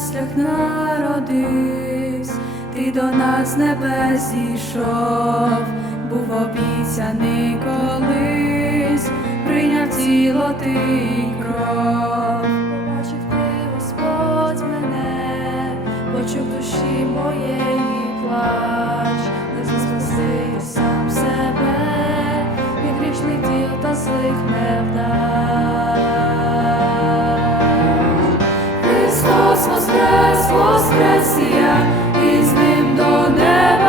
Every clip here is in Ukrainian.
яслях народився, ти до нас небес зійшов, був обіцяний колись, прийняв тіло ти і кров. Побачив ти, Господь, мене, почув душі моєї плач, не спаси сам себе, від грішних діл та злих невдач. Воскрес, воскрес я, і з ним до неба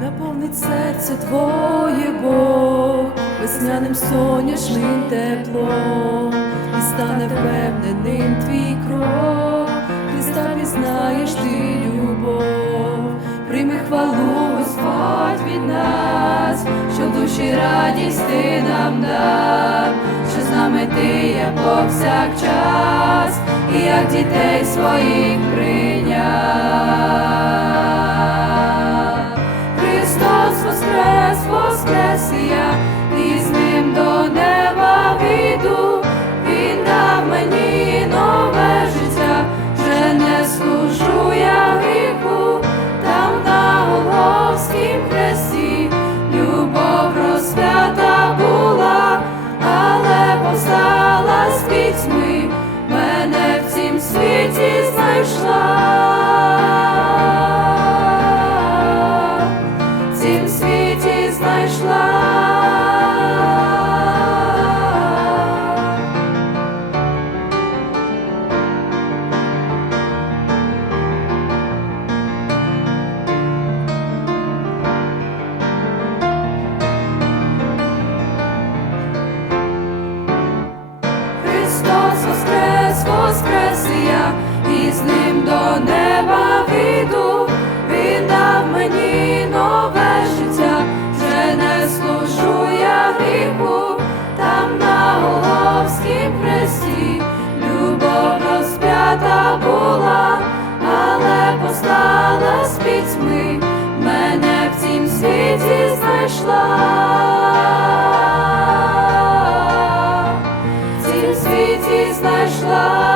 Наповнить серце твоє Бог. Весняним соняшним теплом, і стане впевненим твій крок, Христа пізнаєш ти любов, прийми хвалу Господь від нас, що в душі радість ти нам дав, що з нами ти є повсякчас, і як дітей своїх прийняв. І ним до неба війду. Він мені нове життя, вже не служу я гріху, там на Голгофськім хресті любов розп'ята була, але повстала з пітьми, мене в цім світі знайшла. світі знайшла, в цім світі знайшла.